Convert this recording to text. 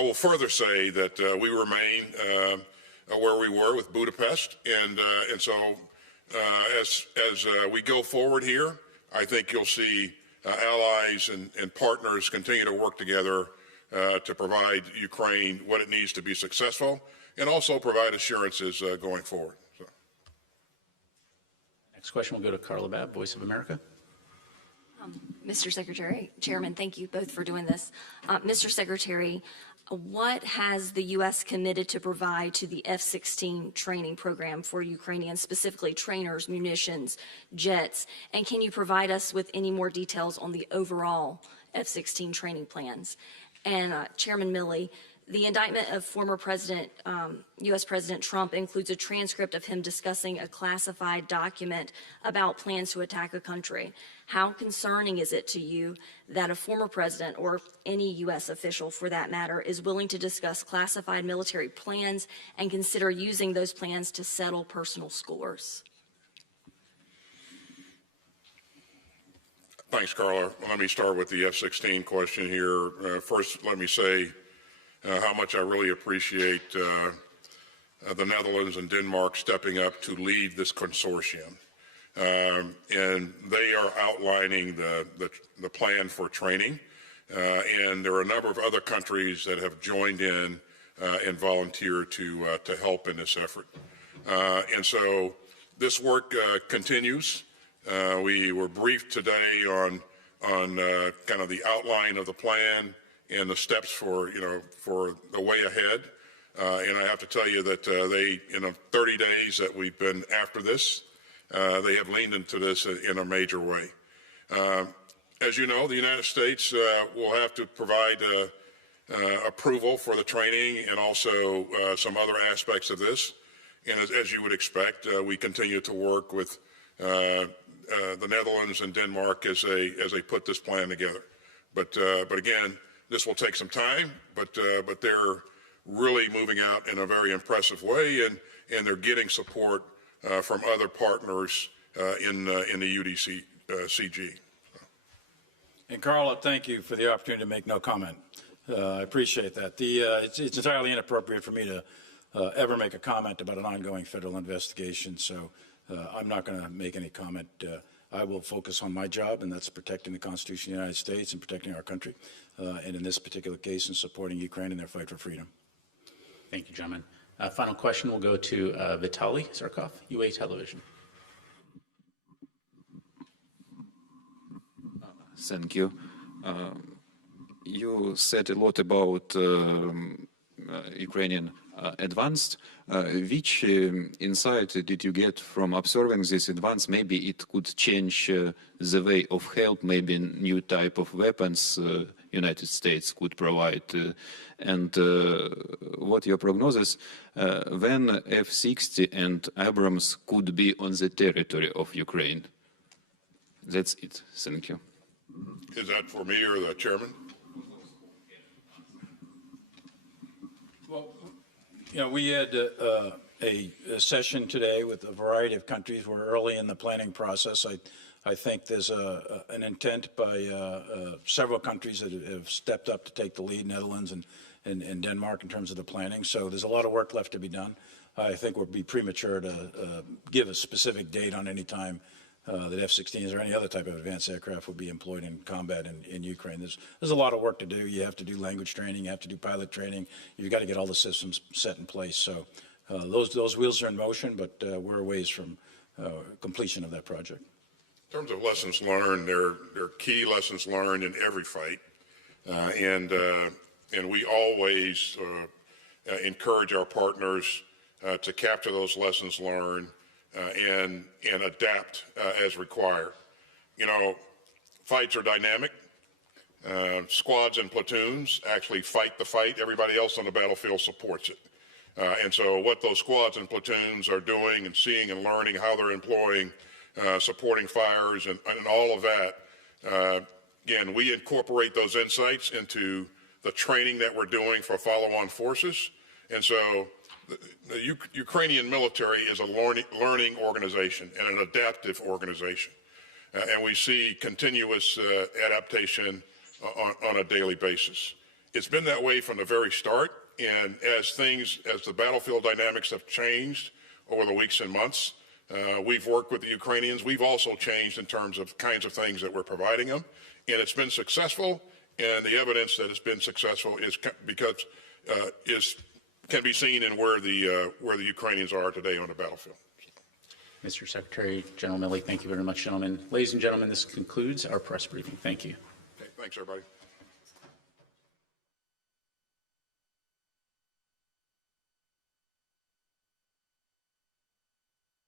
I will further say that we remain where we were with Budapest, and so as we go forward here, I think you'll see allies and partners continue to work together to provide Ukraine what it needs to be successful, and also provide assurances going forward. So. Next question will go to Carla Babb, Voice of America. Mr. Secretary, Chairman, thank you both for doing this. Mr. Secretary, what has the U.S. committed to provide to the F-16 training program for Ukrainians, specifically trainers, munitions, jets? And can you provide us with any more details on the overall F-16 training plans? And Chairman Milley, the indictment of former U.S. President Trump includes a transcript of him discussing a classified document about plans to attack a country. How concerning is it to you that a former president, or any U.S. official for that matter, is willing to discuss classified military plans and consider using those plans to settle personal scores? Thanks, Carla. Let me start with the F-16 question here. First, let me say how much I really appreciate the Netherlands and Denmark stepping up to lead this consortium. And they are outlining the plan for training. And there are a number of other countries that have joined in and volunteered to help in this effort. And so this work continues. We were briefed today on kind of the outline of the plan and the steps for the way ahead. And I have to tell you that they, in the 30 days that we've been after this, they have leaned into this in a major way. As you know, the United States will have to provide approval for the training and also some other aspects of this. And as you would expect, we continue to work with the Netherlands and Denmark as they put this plan together. But again, this will take some time, but they're really moving out in a very impressive way, and they're getting support from other partners in the UDC CG. And Carla, thank you for the opportunity to make no comment. I appreciate that. It's entirely inappropriate for me to ever make a comment about an ongoing federal investigation, so I'm not going to make any comment. I will focus on my job, and that's protecting the Constitution of the United States and protecting our country, and in this particular case, in supporting Ukraine in their fight for freedom. Thank you, gentlemen. Final question will go to Vitaly Zarkov, UA Television. Thank you. You said a lot about Ukrainian advanced. Which insight did you get from observing this advance? Maybe it could change the way of help, maybe new type of weapons United States could provide. And what your prognosis when F-60 and Abrams could be on the territory of Ukraine? That's it. Thank you. Is that for me or the chairman? Well, we had a session today with a variety of countries. We're early in the planning process. I think there's an intent by several countries that have stepped up to take the lead, Netherlands and Denmark, in terms of the planning. So there's a lot of work left to be done. I think it would be premature to give a specific date on any time that F-16s or any other type of advanced aircraft would be employed in combat in Ukraine. There's a lot of work to do. You have to do language training. You have to do pilot training. You've got to get all the systems set in place. So those wheels are in motion, but we're a ways from completion of that project. In terms of lessons learned, there are key lessons learned in every fight, and we always encourage our partners to capture those lessons learned and adapt as required. Fights are dynamic. Squads and platoons actually fight the fight. Everybody else on the battlefield supports it. And so what those squads and platoons are doing and seeing and learning, how they're employing supporting fires and all of that, again, we incorporate those insights into the training that we're doing for follow-on forces. And so the Ukrainian military is a learning organization and an adaptive organization. And we see continuous adaptation on a daily basis. It's been that way from the very start, and as the battlefield dynamics have changed over the weeks and months, we've worked with the Ukrainians. We've also changed in terms of kinds of things that we're providing them, and it's been successful. And the evidence that it's been successful can be seen in where the Ukrainians are today on the battlefield. Mr. Secretary, General Milley, thank you very much, gentlemen. Ladies and gentlemen, this concludes our press briefing. Thank you. Okay, thanks, everybody.